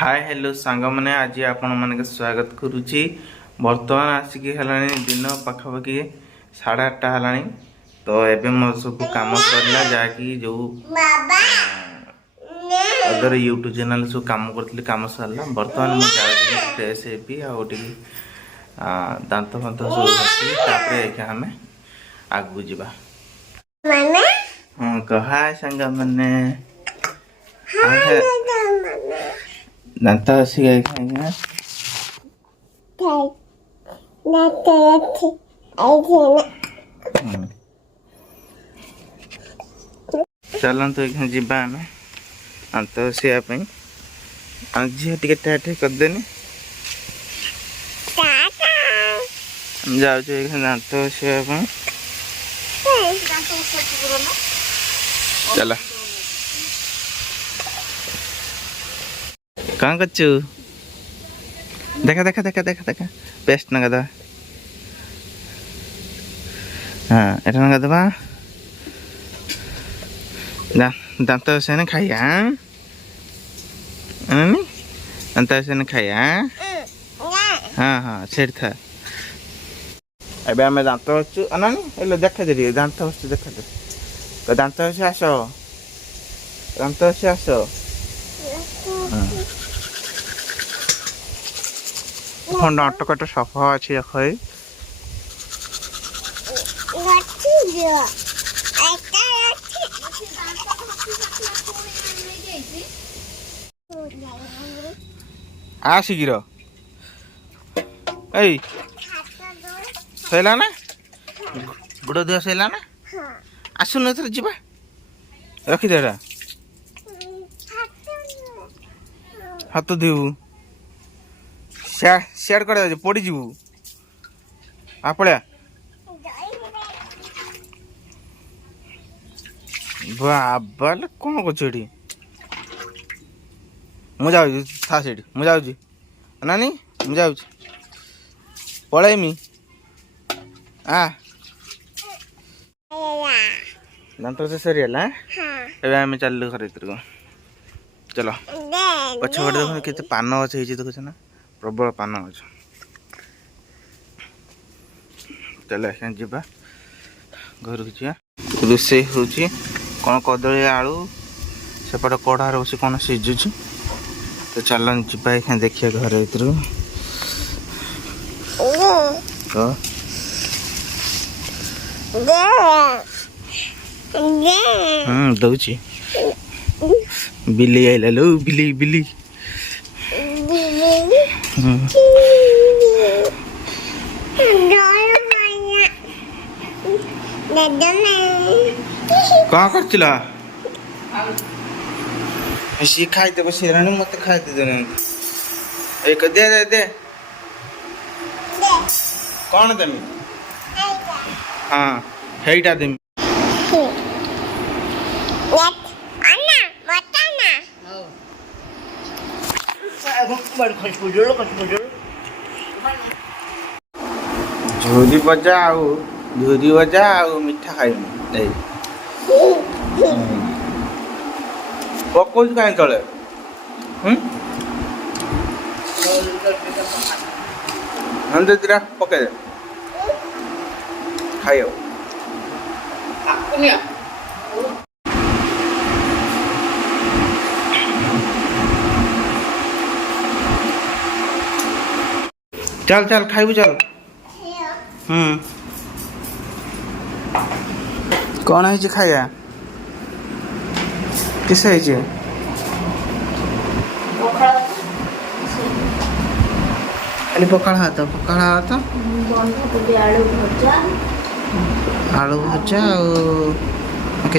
Hi hello सांग मैंने आज आपण मान स्वागत करुच्ची। बर्तमान आसिक है दिन पाखापाखि 8:30 है। तो एवं मोर सब कम सरला जहाँकि जो अदर यूट्यूब चैनल सब कम करी कम सरला। बर्तमान मुझे फ्रेश हेबी आगे दांत फांत सब घसी आम आगू जा। हाँ कह सांग मैंने दांत घसी खाएंगे। चलतु ये जीवा आम दांत घसीवाई झील टे टाइट करदेनि जाऊँ दांत घसीवाई। चल कौन करचु देखा देखा देखा देखा देखा पेस्ट ना गदा। हाँ एटा ना गदबा दांत घसीने खाइया। दांत घसीने खाइया। हाँ हाँ सेठ था एबे आम दांत घसु अनानी एलो देखा दे दांत घसु देखा दे दांत घसी आस दांत घसी आस। नाटक सफा अच्छी देख आ शीघ्र सैला ना बुढ़ देह सैला ना आसुन जा रखीदे हाथ देव सेड कर पड़ी जीवु आपड़ा बाबा कौन कर मुझे था से मुझे नानी मुझे पलैमी आ दांत से सरीगला। एवं आम चल घर भर चलो पछपटे देख के पान गछ देखुच ना प्रबल पान गछ। चल जा घर को जा रोसे हो कौन कदली आलू सेपटे कढ़ार बस कौन सीझुच। तो चलन जा देखिए घर भर दौची बिल्ली आइला लो बिल्ली बिल्ली कौन कर सी खाई बस मत खाई दे एक दे दे दे कौन देमी हाँ हेटा देमी झूरी बजा झूरी बजा मिठा खाई पकड़ कहीं तले हम दिरा पके खाई चल चल खाइबू चल। कौन है खाया किस खाली पखाड़ हाथ आलू भजा कि